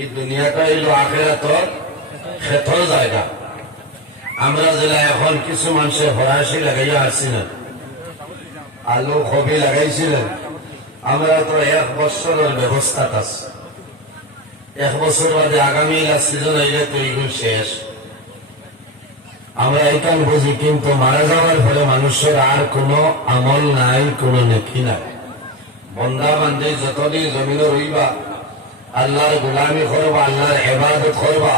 এই দুনিয়াটা হইল আখেরাতর ক্ষেতর জায়গা আমরা যেটা এখন কিছু মানুষের ফরাসি লাগাইয়া আসছি না আলু কবি লাগাইছিলেন। আমরা তো এক বছরের ব্যবস্থা আছে এক বছর বাদে আগামী সিজন আইলে তো এগুলো শেষ। আমরা এইখান বুঝি, কিন্তু মারা যাওয়ার পরে মানুষের আর কোনো আমল নাই, কোনো নেকি নাই। বন্দা বান্ধে যতদিন জমিন রইবা আল্লাহর গুলামি করবা, আল্লাহর এবাদত করবা।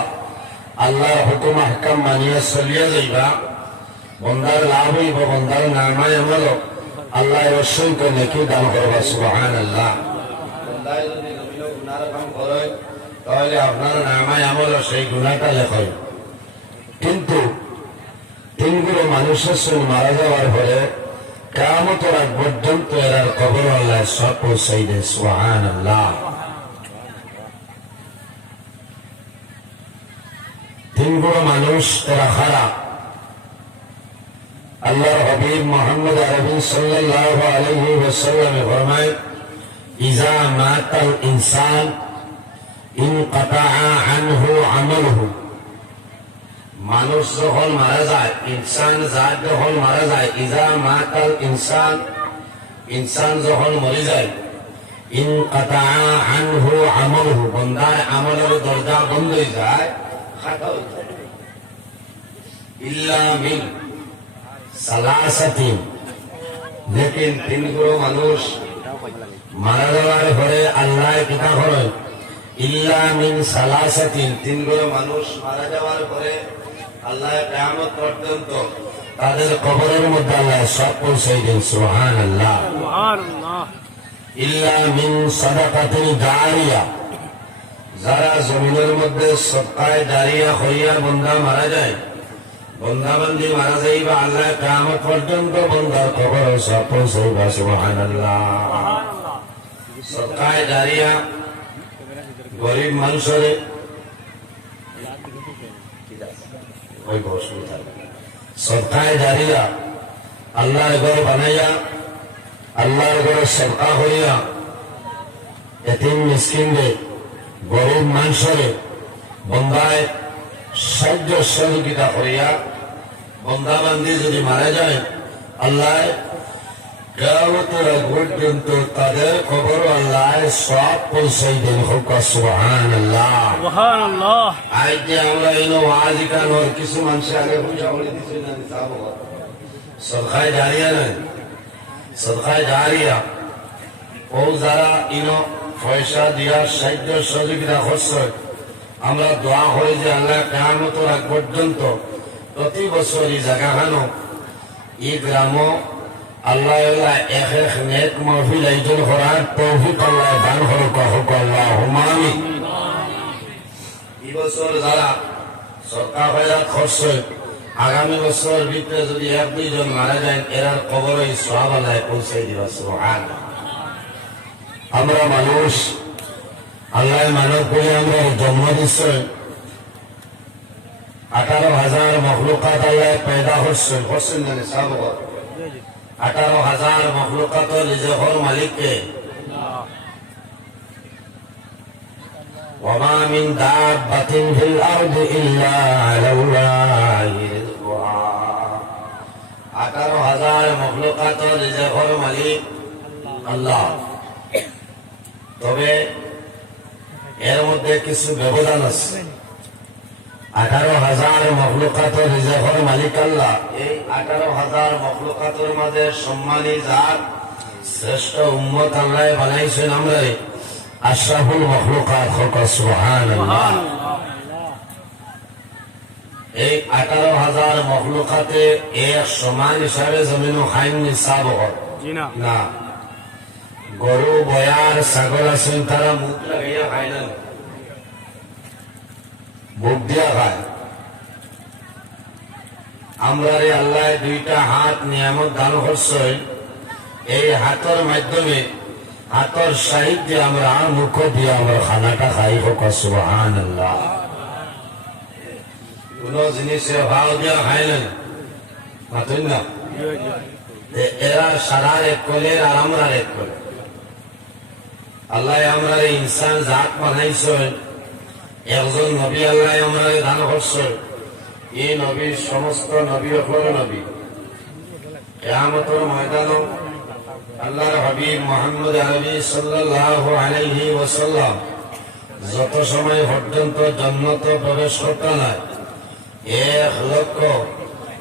আল্লাহর হুকুম হাকাম মানিয়া চলিয়া যাইবা। বন্দার লাভ হইব, বন্দার নামায় আমল। আল্লাহ অসংখ্য নেকি দান করবা সুবাহান আল্লাহ তাহলে আপনার নামায় আমল, সেই গুণাটা লেখাই কিন্তু তিনগুলো মানুষের সঙ্গে মারা যাওয়ার পরে কেমতের পর্যন্ত এরার কবর আল্লাহ সব পৌঁছাই দেয় সুহান আল্লাহ তিনগুলো মানুষ এরা খারাপ। আল্লাহর হবিব মোহাম্মদ আরবি সাল্লাল্লাহু আলাইহি ওয়াসাল্লামে ফরমায়, ইজা মাতাল ইনসান ইনকাতা আনহু আমালহু। মানুষ যখন মারা যায়, ইনসান জাত যখন মারা যায়, ইজা মাতাল ইনসান ইনসান যখন মরে যায়, ইন কাতা আনহু আমলহু, বন্দার আমলের দরজা বন্ধ হয়ে যায়। খাতা হয়ে যায়। ইল্লা মিন সালাসাতিন। লেকিন তিনগুলো মানুষ মারা যাওয়ার পরে আল্লাহ কিতা করেন ইল্লা মিন সালাসাতিন তিনগুলো মানুষ মারা যাওয়ার পরে আল্লাহ কেয়ামত পর্যন্ত তাদের কবরের মধ্যে আল্লাহ সব পৌঁছাই দেন সুহান আল্লাহ সুবহানাল্লাহ। ইল্লা মিন সাদাকাতিন জারিয়া। যারা জমিনের মধ্যে সৎকায় দাঁড়িয়া হইয়া বন্ধা মারা যায় বন্ধাবন্দি মারা যাইবা আল্লাহ কেয়ামত পর্যন্ত বন্ধার খবর আল্লাহ দাঁড়িয়া গরিব মানুষের সৎকায় দাঁড়িয়া আল্লাহর ঘর বানাইয়া, আল্লাহর ঘরে সরকা হইয়া এতিম মিসকিনরে গরিব মানুষরে বন্দায় সাহায্য সহযোগিতা করিয়া বন্দাবান্দি যদি মারা যায় আল্লাহ কেয়ামতের পর্যন্ত তাদের খবর আল্লাহ সব পৌঁছাই দেন। হোক সুবহান আল্লাহ আজ যে আমরা এনো ওয়াজি কানোর কিছু মানুষ আগে পয়সা বলে দিচ্ছি না নিসাব সদকায় দাঁড়িয়ে নেন। সদকায় দাঁড়িয়া ও যারা ইনো পয়সা দিয়া সাহায্য সহযোগিতা করছে আমরা দোয়া করি যে আল্লাহ কেয়ামতের আগ পর্যন্ত প্রতি বছর এই জায়গাখানো এই গ্রাম আল্লাহ এক এক নেক মহফিল আয়োজন করার তৌফিক আল্লাহ দান করুক, হোক আল্লাহ হুমামি এই বছর যারা সরকার হয়ে খরচ আগামী বছর ভিতরে যদি এক দুইজন মারা যায়, এরার কবর সব আল্লাহ পৌঁছে দিবা সুবহান আমরা মানুষ আল্লাহ মানব করে আমরা জন্ম দিচ্ছে আঠারো হাজার মখলুকাত আল্লাহ পেদা হচ্ছেন হচ্ছেন জানে সব আঠারো হাজার মখলুকাত নিজের মালিককে وما من دابة في الأرض إلا على الله رزقها আঠারো হাজার মখলুকাত রিজেকর মালিক আল্লাহ তবে এর মধ্যে কিছু ব্যবধান আছে। আঠারো হাজার মখলুকাত রিজেকর মালিক আল্লাহ। এই আঠারো হাজার মখলুকাতের মাঝে সম্মানী জাত শ্রেষ্ঠ উম্মত আল্লাহ বানাইছেন আমরা আশরাফুল মখলুকাত হক আল্লাহ এই আঠারো হাজার মখলুকাতে এক সমান হিসাবে জমিন খাইন নিসাব না। গরু, বয়ার, ছাগল আছেন তারা মুখ লাগাইয়া খায় না। মুখ দিয়া খায়। আমরা রে আল্লাহ দুইটা হাত নিয়ামত দান করছে এই হাতের মাধ্যমে, হাতের সাহিত্যে আমরা মুখ দিয়ে আমরা খানাটা খাই হোক সুবহান আল্লাহ কোন জিনিসে ভাও দিয়া খায় না। মাতুন না? এরা সারার এক কলের আর আমরা এক কলে। আল্লাহ আমরা ইনসান জাত বানাইছেন। একজন নবী আল্লাহ আমরা দান করছে এই নবীর সমস্ত নবী অকল নবী। কেয়ামতর ময়দান আল্লাহর হাবিব মোহাম্মদ আরবি সাল্লাল্লাহু আলাইহি ওয়াসাল্লাম যত সময় পর্যন্ত জন্মত প্রবেশ করতে নাই, এক লক্ষ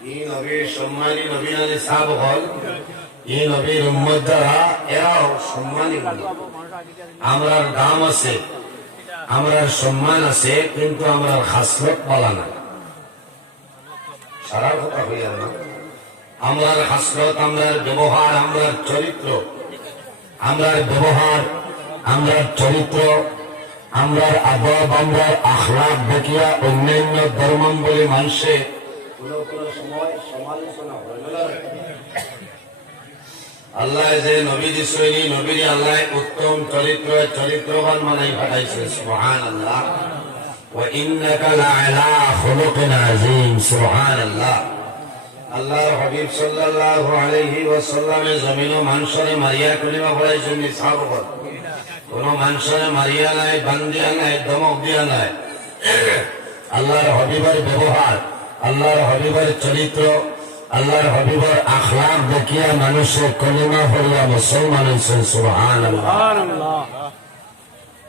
এই নবীর সম্মানী নবী আলী হল। দাম আছে, আমরার সম্মান আছে, কিন্তু না। সারা আমরার হাসরত আমরার ব্যবহার, আমরার চরিত্র। আমরার ব্যবহার, আমরার চরিত্র, আমরার আদব, আমরার আখলাক দেখিয়া অন্যান্য ধর্মাম্বলী মানুষে কোনো কোনো সময় সমালোচনা হয় না? আল্লাহ যে নবী দিশৈনী নবীর আল্লাহ উত্তম চরিত্র চরিত্রবান মানাই পাঠাইছে সুবহান আল্লাহ وإنك لعلى خلق عظيم سبحان الله আল্লাহর হাবিব সাল্লাল্লাহু আলাইহি ওয়াসাল্লামে জমিন ও মানুষরে মারিয়া কলিমা পড়াইছেন নিসাবত কোন মানুষরে মারিয়া নাই বান্দিয়া নাই দমক দিয়া নাই আল্লাহর হাবিবের ব্যবহার আল্লাহর হাবিবের চরিত্র আল্লাহর হাবিবের আখলাক দেখিয়া মানুষের কলিমা পড়িয়া মুসলমান হয়েছেন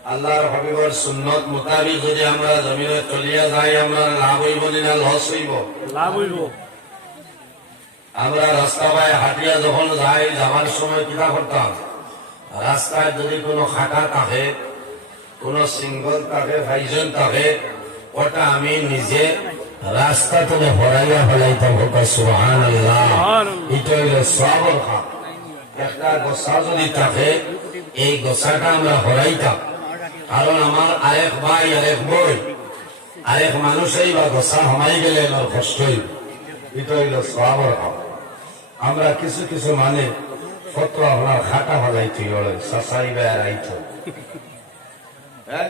আল্লাহর হাবিবের সুন্নত মোতাবিক যদি আমরা জমিনে চলিয়া যাই আমরা লাভ হইব না লস হইব? লাভ হইব। আমরা রাস্তা পায়ে হাঁটিয়া যখন যাই যাওয়ার সময় কিনা করতাম রাস্তায় যদি কোনো খাটা থাকে কোনো সিঙ্গল থাকে ভাইজন থাকে ওটা আমি নিজে রাস্তা থেকে হরাইয়া ফেলাইতাম হোক সুহান আল্লাহ এটা হইল সবর খাম একটা গোসা যদি থাকে এই গোসাটা আমরা হরাইতাম। কারণ আমার আরেক ভাই আরেক বই আরেক মানুষই বা গোসা হমাই গেলে আমার কষ্ট হইব। এটা হইল সবর আমরা কিছু কিছু মানে ফটো আপনার খাটা হলাইছি ওরে সাসাই বেয়ার আইতো। হ্যাঁ?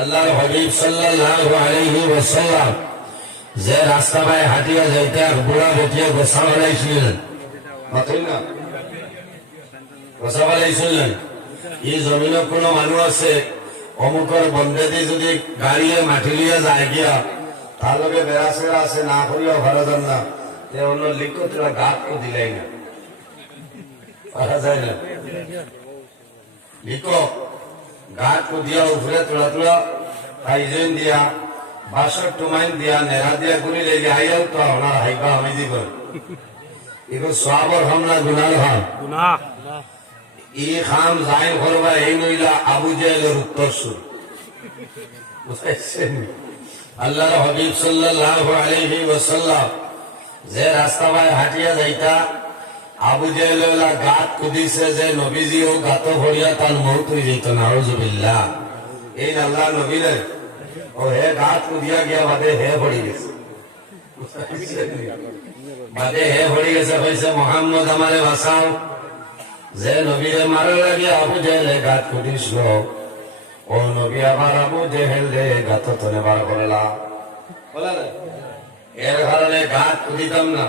আল্লাহর হবিব সাল্লাল্লাহু আলাইহি ওয়াসাল্লাম যে রাস্তা পায়ে হাঁটিয়া যাইতে এক বুড়া বেটিয়ে গোসা বানাইছিলেন মাথুই না গোসা বানাইছিলেন এই জমিনে কোনো মানুষ আছে? অমুকর বন্ধে দিয়ে যদি গাড়িয়ে মাটি লিয়ে যায় গিয়া তার লগে বেড়া সেরা আছে, না করিয়া ভালো যান না। যে অন্য লিখো তোরা গাত তো দিলাই না। পারা যায় না। লিখো গাত তো দিয়া উপরে তোলা তোলা হাইজেন দিয়া বাসর টুমাইন দিয়া নেড়া দিয়া গুলি লেগে আইয়াও তো ওনার হাইবা আমি দিব এগুলো সবর হামলা গুনার হয়। গুনাহ ই খাম জাইন করবা এই নইলা আবু জাহেলের উত্তর সুর বুঝাইছেন আল্লাহর হবিব সাল্লাল্লাহু আলাইহি ওয়াসাল্লাম যে রাস্তা পায় হাঁটিয়া যাইতা আবু জাহেলা গাত কুদিছে যে নবীজিও গাত ভরিয়া তার মৌত হয়ে যেত নাউজুবিল্লাহ। এই আল্লাহ নবী রে ও হে গাত কুদিয়া গিয়া বাদে হে ভরি গেছে বাদে হে ভরি গেছে কইছে মোহাম্মদ আমারে বাঁচাও যে নবীরে মারা লাগে আবু জেহেলে গাত কুটিছিল ও নবী আবার আবু জেহেল গাত তনে বার করলা এর কারণে গাত কুদিতাম না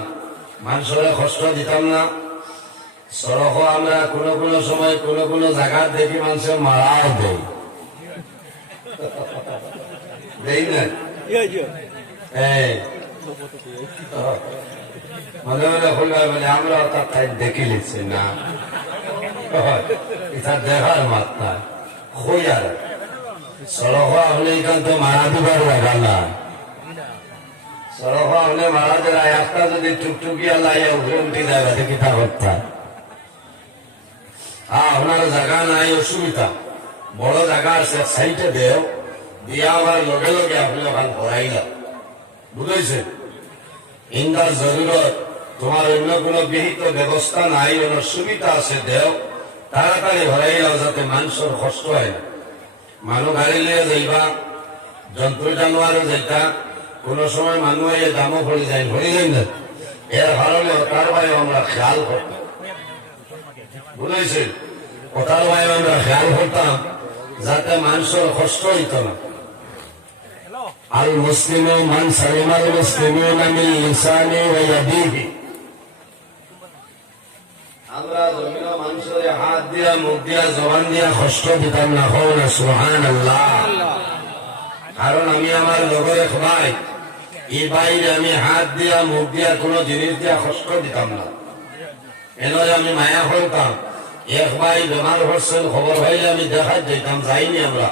মানুষের কষ্ট দিতাম না সড়ক আমরা কোনো কোনো সময় কোনো কোনো জায়গা দেখি মানুষের মারাও দেই দেই না মনে মনে হলো মানে আমরা তার তাই দেখি লিখছি না এটা দেখার মাত্রা হইয়ার সড়ক আপনি এখান তো মারা দিবার লাগা না সড়ক আপনি মারা দিলা একটা যদি টুকটুকিয়া লাইয়া উঠে উঠি যায় বাদে কিতা করতা আপনার জায়গা নাই অসুবিধা বড় জায়গা আছে সাইটে দেও দিয়া আবার লগে লগে আপনি ওখান করাইলা বুঝেছেন ইন্দার জরুরত তোমার অন্য কোনো বিহিত ব্যবস্থা নাই অন্য সুবিধা আছে দেও তাড়াতাড়ি হরাই যাও যাতে মানুষের কষ্ট হয় না। মানুষ গাড়ি যাইবা, জন্তু জানোয়ারও যাইতা, কোনো সময় মানুষ এই দামও পড়ে যায় পড়ে যায় না। এর কারণে তার ভাই আমরা খেয়াল করতাম। বুঝেছেন ওটার ভাই আমরা খেয়াল করতাম, যাতে মানুষের কষ্ট হইত না। সালিম আল মুসলিমিন মিন লিসানি ওয়া ইয়াদিহি। আমরা জমিন মানুষের হাত আমি হাত দিয়া, মুখ দিয়া কোনো জিনিস দিয়া কষ্ট দিতাম না। এনয় আমি মায়া করতাম এক ভাই বেমার হচ্ছেন খবর হইলে আমি দেখাই যেতাম যাইনি আমরা।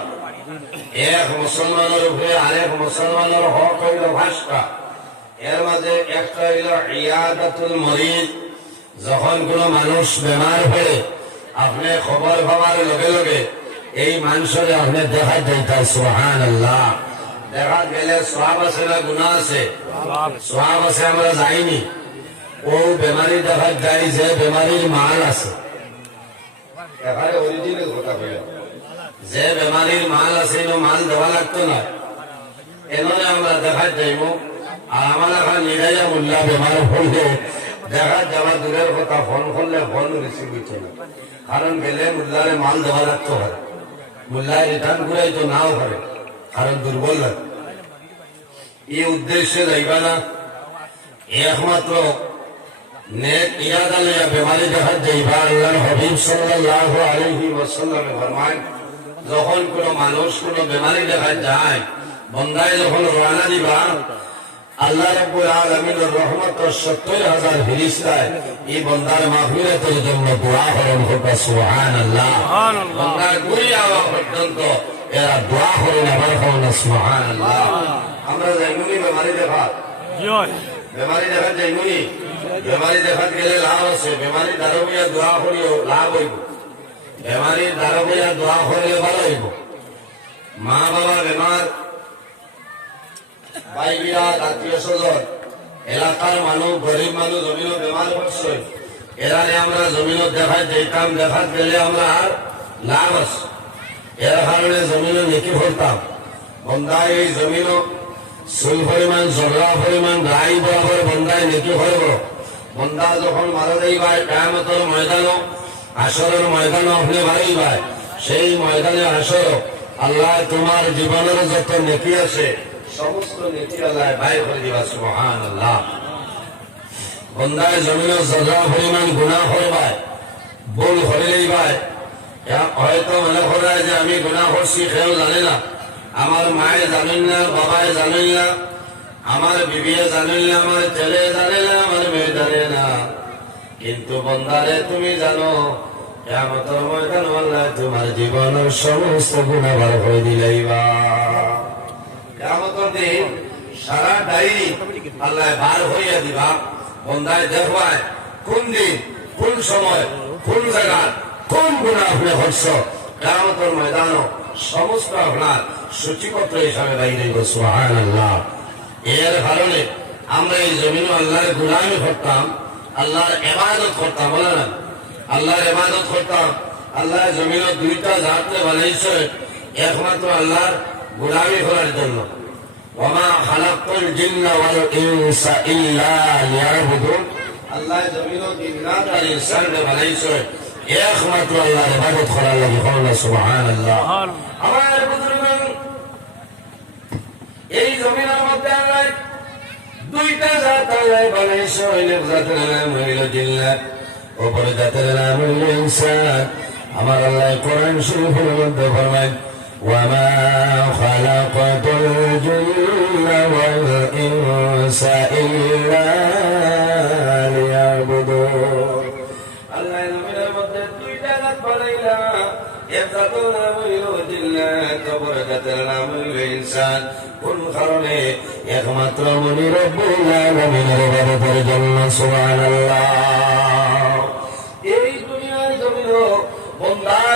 এক মুসলমানের উপরে আরেক মুসলমানের হক হইল ভাষা এর মাঝে একটা হইল ইয়াদাতুল মরিদ। যখন কোন মানুষ বেমার পড়ে আপনি খবর পাওয়ার লগে লগে এই মানুষের আপনি দেখা যাইতা সুহান আল্লাহ দেখা গেলে সব আছে না গুণা আছে? সব আছে আমরা যাইনি ও বেমারি দেখা যায় যে বেমারির মাল আছে। এখানে অরিজিনাল কথা বলে যে বেমারির মাল আছে মাল দেওয়া লাগতো না। এনরে আমরা দেখা যাইব। আর আমার এখন নিরাইয়া মূল্যা বেমার হলে দেখা যাওয়া দূরের কথা, ফোন করলে ফোন রিসিভ না। কারণ গেলে মূল্যারে মাল দেওয়া লাগতো হয় মূল্যায় রিটার্ন ঘুরাই তো নাও পারে কারণ দুর্বল লাগে এই উদ্দেশ্যে যাইবা না। একমাত্র নেক ইরাদা লইয়া বেমারি দেখা যাইবা। আল্লাহর হাবিব সাল্লাল্লাহু আলাইহি ওয়াসাল্লামে ফরমান যখন কোন মানুষ কোন বেমারি দেখা যায় বন্দায় যখন রানা দিবা আল্লাহ রাব্বুল আলামিনের রহমত 70 হাজার ফেরেশতায় এই বন্দার মাগফিরাতের জন্য দোয়া করেন হোক সুবহানাল্লাহ। সুবহানাল্লাহ। বন্দার গুরি আওয়া পর্যন্ত এরা দোয়া করেন আবার করেন সুবহানাল্লাহ। আমরা যাইমুনি বেমারি দেখা বেমারি দেখা যাইমুনি বেমারি দেখাত গেলে লাভ আছে বেমারি দ্বারা দোয়া করিও লাভ হইব। বেমারির দ্বারা বইয়া দোয়া করিলে ভালো হইব। মা বাবা বেমার ভাই আত্মীয় স্বজন, এলাকার মানুষ, গরিব মানুষ জমিন বেমার করছে। এরারে আমরা জমিন দেখাত যেতাম দেখাত গেলে আমরা আর লাভ আছে। এর কারণে জমিনে নেকি করতাম বন্ধায় এই জমিন সুল পরিমাণ ঝগড়া পরিমাণ রাই বরাবর বন্ধায় নেকি করব বন্ধা যখন মারা যাইবাই, কায়ামতর ময়দানও আসরের ময়দানও আপনি ভাই ভাই সেই ময়দানে আসর আল্লাহ তোমার জীবনের যত নেকি আছে, সমস্ত নেকি আল্লাহ বাই করে দিবা সুবহান আল্লাহ বন্ধায় জমিনের ঝগড়া পরিমাণ গুণা করবাই ভুল হরিলেই ভাই হয়তো মনে করা যে আমি গুণা করছি সেও জানে না। আমার মায়ে জানেন না বাবায় জানেন না, আমার বিবিয়ে জানেন না, আমার ছেলে জানে না, আমার মেয়ে জানে না। কিন্তু বন্দারে তুমি জানো কেমতর ময়দান আল্লাহ তোমার জীবনের সমস্ত গুণা বার করে দিলেইবা কেমতর দিন সারা ডাইরি আল্লাহ বার হইয়া দিবা। বন্দায় দেখবায়, কোন দিন, কোন সময়, কোন জায়গায়, কোন গুণা আপনি হচ্ছ? কেমতর ময়দানও সমস্ত আপনার সূচিপত্র হিসাবে বাইরে সুহান আল্লাহ এর কারণে আমরা এই জমিন আল্লাহর গুলামি করতাম, আল্লাহর এবাদত করতাম, বলে না? আল্লাহর এবাদত করতাম। আল্লাহ জমিনের দুইটা জাতকে বানাইছে একমাত্র আল্লাহর গোলামি করার জন্য। ওমা খালাকুল জিন্না ওয়াল ইনসা ইল্লা লিয়াবুদুন আল্লাহ জমিনের জিন্নাত আর ইনসানকে বানাইছে একমাত্র আল্লাহর ইবাদত করার লাগি করুন সুবহানাল্লাহ। আমার বুজুর্গগণ এই জমিনের মধ্যে আল্লাহ দুইটা জাত আল্লাহ বানাইছে এক জাতের নাম হইল জিন্নাত। ওপরে জাতের নাম হইল ইনসান আমার আল্লাহ কোরআন শরীফের মধ্যে ফরমায় وما خلقت الجن والإنس إلا ليعبدون আল্লাহ নবীর মধ্যে দুইটা রাত বানাইলা এক জাতের নাম হইল জিন্নাত কবর জাতের নাম হইল ইনসান কোন কারণে একমাত্র মনি রব্বুল আলামিনের ইবাদতের জন্য সুবহানাল্লাহ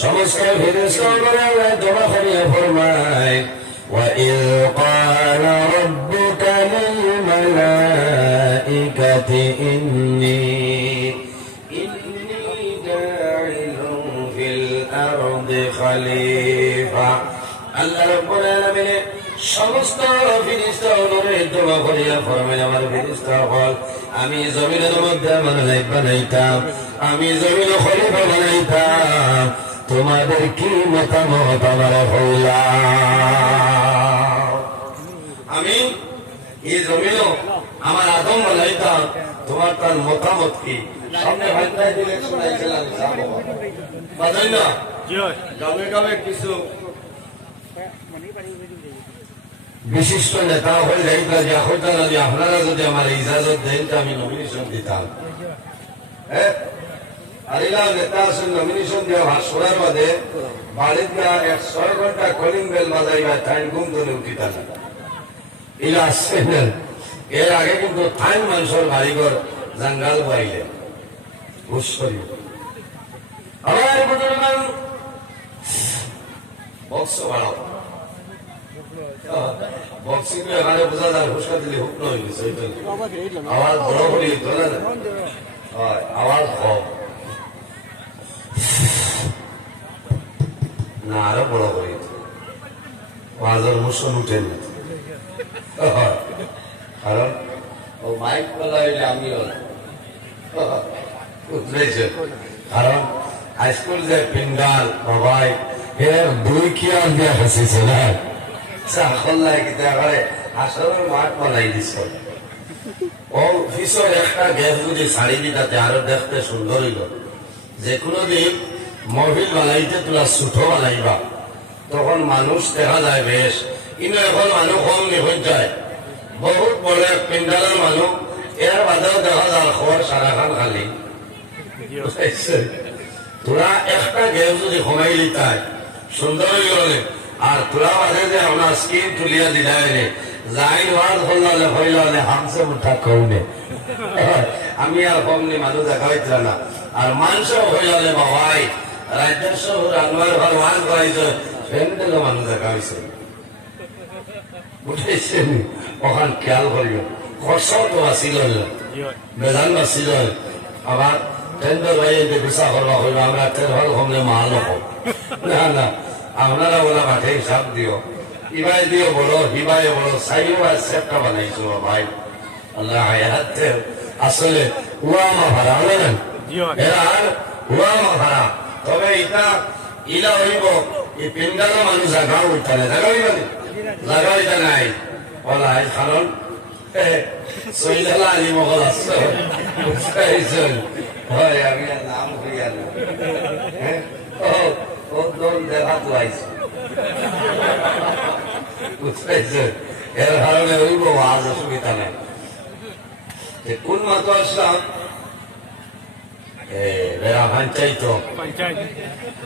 সমস্ত ফেরেশতারা আল্লাহ দোয়া করিয়া ফরমায় وإذ قال ربك للملائكة إني إني جاعل في الأرض خليفة আল্লাহ রাব্বুল আলামিন সমস্ত ফেরেশতা অনুরোধ দোয়া করিয়া ফরমায় আমার ফেরেশতা হল আমি জমিনের মধ্যে আমার লাইফ বানাইতাম আমি জমিন খলিফা বানাইতাম তোমাদের কি মতামত আমার হইলা আমি এই জমিনও আমার আদম বানাইতাম তোমার তার মতামত কি? সামনে ভাইটাই দিলে শোনাইছিলাম বাজাই না? গ্রামে গ্রামে কিছু বিশিষ্ট নেতা হয়ে যাইতা যে হইতা না যে আপনারা যদি আমার ইজাজত দেন তো আমি নমিনেশন দিতাম। হ্যাঁ? আরিলা নেতা আছেন নমিনেশন দেওয়া ভাস্করার বাদে, বাড়ির গা এক ছয় ঘণ্টা কলিং বেল বাজাইবা টাইম ঘুম ধরে উঠিতা না ইলা আসছেন এর আগে কিন্তু টাইম মানুষের বাড়িঘর জাঙ্গাল বাইলে ঘুষ করি আমার বুজুর্গান বক্স বাড়াও বক্সিং এখানে বোঝা যায় হুসকা দিলে হুক নয় আওয়াজ বড় হলে আওয়াজ কম না, আরও বড় করে আওয়াজের মোশন উঠে কারণ, ও মাইক বলাইলে আমি বুঝলেছে কারণ হাইস্কুল যে পিন্ডাল বাবাই এর দুই কি আর দিয়া ফেসেছে না? চাকল্লাই কিতা করে আসলের মাঠ বানাই দিছ। ও অফিসের একটা গ্যাস যদি ছাড়ি দিতাতে আরও দেখতে সুন্দর হইল। যে কোনো দিন মহিল বানাইতে তোলা ছুটো বানাইবা তখন মানুষ দেখা যায়, বেশ। কিন্তু এখন মানুষ কম নিখন যায় বহুত বড় এক পিন্ডালের মানুষ এর বাদেও দেখা যায় খবর সারাখান খালি। তোরা একটা গেম যদি কমাই লিতাই সুন্দর গেল। আর তোরা মাঝে যে আমরা স্কিন তুলিয়া দিলাই যাই ওয়াজ হল্লালে হইলালে হামসে মুঠা কৌনে আমি আর কমনি মানুষ দেখা হইতরা না। আর মাংস হইলালে বাবাই রাজ্যের শহর আনোয়ার ঘর ওয়াজ করাইছে ফ্রেন্ডেরও মানুষ দেখা হয়েছে বুঝেছেন? ওখান খেয়াল করিও। খরচ তো আসিল না জি মেধান বাছিল আবার টেন্ডার ভাইয়ে বিচা করবা হইব আমরা তেল হল কমলে মাল না না, আপনারা ওরা মাঠে হিসাব দিও। ইবাই দিও বলো হিবাই বলো আর সেপটা বানাইছো, ভাই। আল্লাহ হায়াতে আসলে উয়া মা ভাড়া হলেন জি এরা আর ভাড়া। তবে এটা ইলা হইব এই পিন্ডালো মানুষ জাগা উঠালে জাগা হইব নি? জাগা এটা নাই। বলা হয় কারণ সৈদালা আলী মহল বুঝাইছেন হয় আমি আর নাম হইয়া না হ্যাঁ? ও ও দোল দেখা তো আইছে এর কারণে হইব আজ অসুবিধা নাই। যে কোন মাতো আসলাম পঞ্চায়েত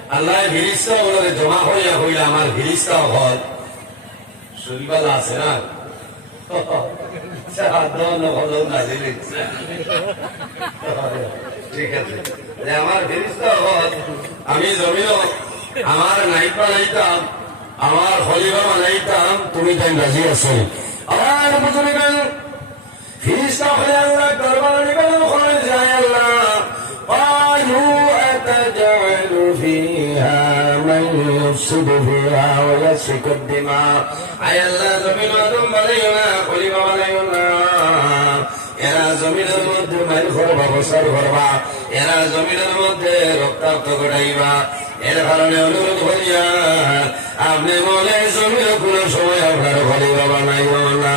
আল্লাহ ফিরিস্তা ওনারে জমা হইয়া হইয়া আমার ফিরিস্তা হল শুনবালা আছে না ঠিক আছে আমার ফিরিস্তা হল আমি জমিন আমার নাইট বানাইতাম আমার হলিবা বানাইতাম তুমি তাই রাজি আছো আমার বুঝলি কেন ফিরিস্তা হলে আল্লাহ দরবার নিবেদন করে যায় আল্লাহ قالوا أتجعل فيها من يفسد فيها ويسفك الدماء أي الله زمين ودم بلينا خليما بلينا এরা জমিনের মধ্যে মাইল করবা বসার করবা এরা জমিনের মধ্যে রক্তাক্ত ঘটাইবা এর কারণে অনুরোধ করিয়া আপনি মনে জমির কোন সময় আপনার ঘরে বাবা নাই না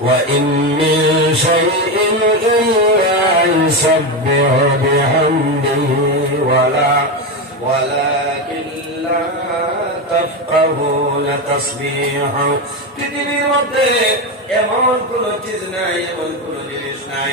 وإن من شيء إلا يسبح بحمده ولا ولكن لا تفقهون تسبيحه পৃথিবীর মধ্যে এমন কোন চিজ নাই এমন কোন জিনিস নাই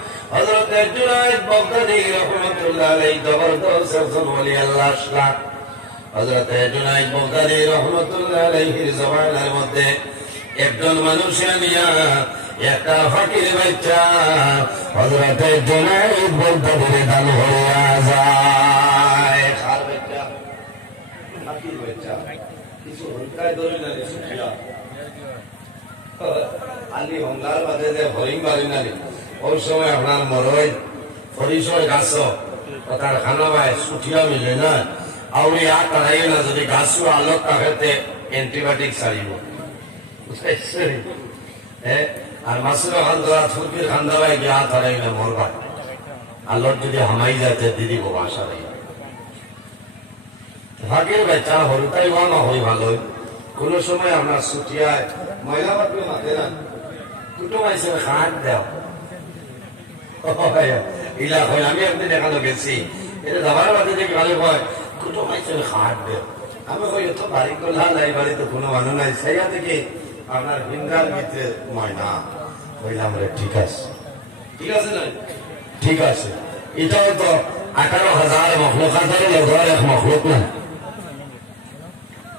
হযরত জুনাইদ বাগদাদি রাহমাতুল্লাহ আলাইহি জবরদস্ত একজন ওলি আল্লাহ আসলাম হযরত জুনাইদ বাগদাদি রাহমাতুল্লাহ আলাইহির জমানার মধ্যে একজন মানুষ নিয়া একটা ফকির বাচ্চা হযরত জুনাইদ বাগদাদির দান হইয়া যায়। খার বাচ্চা? ফকির বাচ্চা। কিছু হইতায় ধরে না খিয়া হংলার বাদে যে হরিং বাড়ি নালি ওই সময় আপনার মরই হরিশয় গাছ তার খানা ভাই মিলে না। আউরি আ তারাই না, যদি গাছু আলোক তাকে এন্টিবায়োটিক সারিব আর মাসুর খান ধরা ফুরকির খান দাবাই গিয়ে হাত হারাই না মরবা আলোর যদি হামাই যাতে দিদি বাসা রই ভাগের বাচ্চা হরুতাই না হই ভালোই। কোন সময় আমরা ছুটিয়ায় ময়লা মাথে না, কুটুম আইসে খাট দেও ইলা হয় আমি একদিন এখানে গেছি। এটা দাবার বাদে যে গালে হয় কুটুম আইসে খাট দেও আমি কই তো বাড়ি করলা নাই বাড়ি তো কোনো মানুষ নাই। সেইয়া থেকে আপনার হিন্দার ভিতরে ময়না। কইলাম রে ঠিক আছে। ঠিক আছে না ঠিক আছে। এটাও তো আঠারো হাজার মখলুকাতের লগর এক মখলুক না।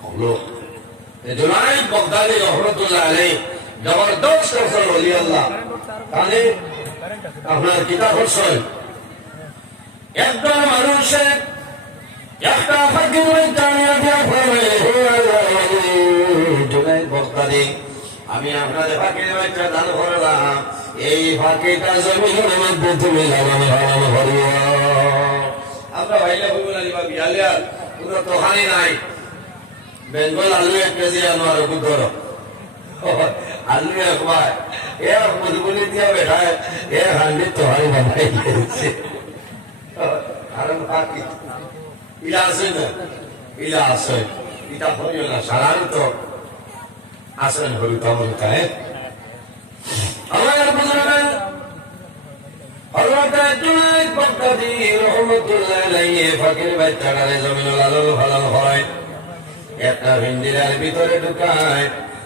মখলুক। জুনাইদ বগদাদি রহমতুল্লাহ আলাই জবরদস্ত একজন ওলি আল্লাহ তাহলে আপনার কিতাব মানুষের একটা বগদাদি আমি আপনাদের বাচ্চা দান করলাম। এই ফাঁকিটা জমিনের মধ্যে তুমি লাগানো হারানো করিও আমরা ভাইলে হইব কোনো তোহানি নাই। বেঙ্গল আলু এক কেজি আনো আর আলু একবার। এ বুলবুলি দিয়া বেঠায় এ হান্ডি তোহারি বানাই দিয়েছে কারণ আছে না? ইলা আছে। ইটা হইও না, সাধারণত আসেন জমিন লালন ফালন হয়। একটা ভিন্দিরার ভিতরে ঢুকায়।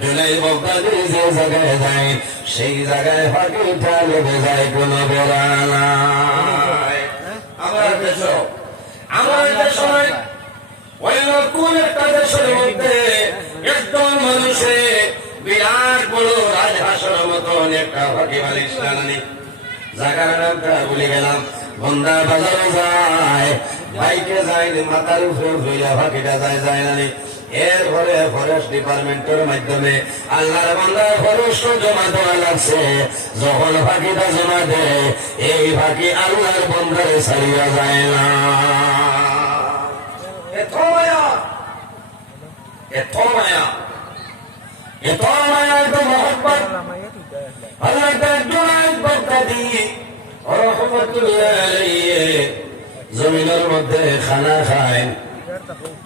জুনাইদ বাগদাদি যে জায়গায় যায়, সেই জায়গায় ফকিরটা লেগে যায় কোন বেড়া নাই। আমার দেশ আমার দেশ ওই কোন একটা দেশের মধ্যে একদম মানুষে বিরাট বড় রাজহাঁসের মতন একটা ফাঁকি মালিক নানি জায়গার নামটা ভুলে গেলাম, বন্দা বাজারে যায়, বাইকে যায়, মাথার উপরে ধুইয়া ফাঁকিটা যায় যায় নানি এরপরে ফরেস্ট ডিপার্টমেন্টের মাধ্যমে আল্লাহর বান্দার ফরেস্ট জমা দেওয়া লাগছে। যখন ফাঁকিটা জমা দেয় এই ফাঁকি আল্লাহর বন্দারে ছাড়িয়া যায় না। এত মায়া এত মায়া। এত মায়া আল্লাহ জমিনের মধ্যে খানা খায়।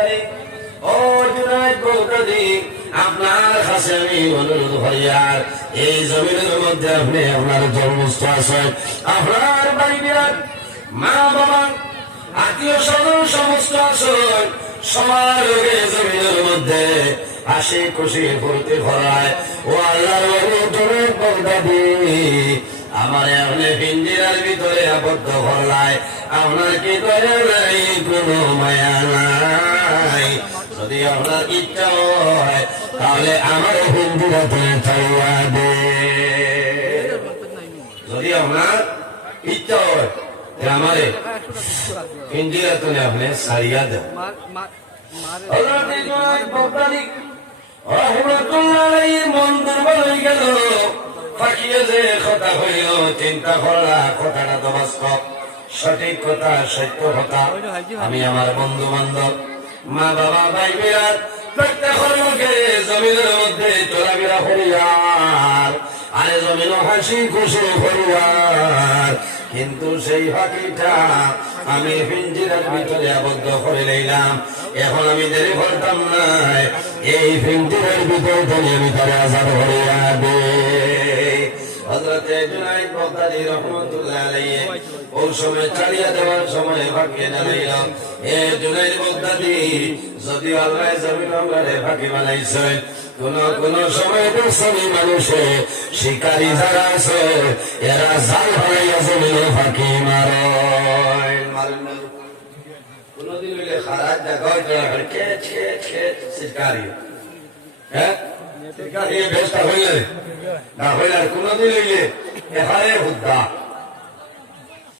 জুনাইদ ও জুনাইদ বক্তারি আপনার কাছে আমি অনুরোধ করি এই জমিনের মধ্যে আপনি আপনার জন্মস্থ আছেন আপনার বাড়ি বিরাট মা, বাবা, আত্মীয় স্বজন সমস্ত আছেন সবার জমিনের মধ্যে হাসি খুশি ফুর্তি ভরায়। ও আল্লাহর তুমি আমার আপনি পিঞ্জিরার ভিতরে আবদ্ধ করলায়। আপনার কি করে নাই কোনো মায়া নাই। যদি আপনার ইচ্ছা হয়, তাহলে আমার হিন্দিরাতে ছাড়িয়া দে যদি আপনার ইচ্ছা হয় আমারে হিন্দিরাতে আপনি ছাড়িয়া দেন চিন্তা করলা, কথাটা তো বাস্তব সঠিক কথা, সত্য কথা। আমি আমার বন্ধু বান্ধব মা বাবা, ভাই বিরাট কিন্তু সেই আমি পিঞ্জিরার ভিতরে আবদ্ধ করে লইলাম এখন আমি দেরি করতাম না। এই পিঞ্জিরার ভিতর আমি তারা আজাদ হজরতে জুনাইদ বগদাদি রহমতুল্লাহ আলাইহি ওই কোন কোন সময় মানুষে, শিকারী যারা আছে, এরা জাল হারাইয়া জমিনে ফাঁকি মারে। কোনদিন হইলে খারাপ খেত শিকারী। হ্যাঁ? শিকারী বেশটা হইলে না হইলে কোনদিন হইলে এখানে হুদ্দা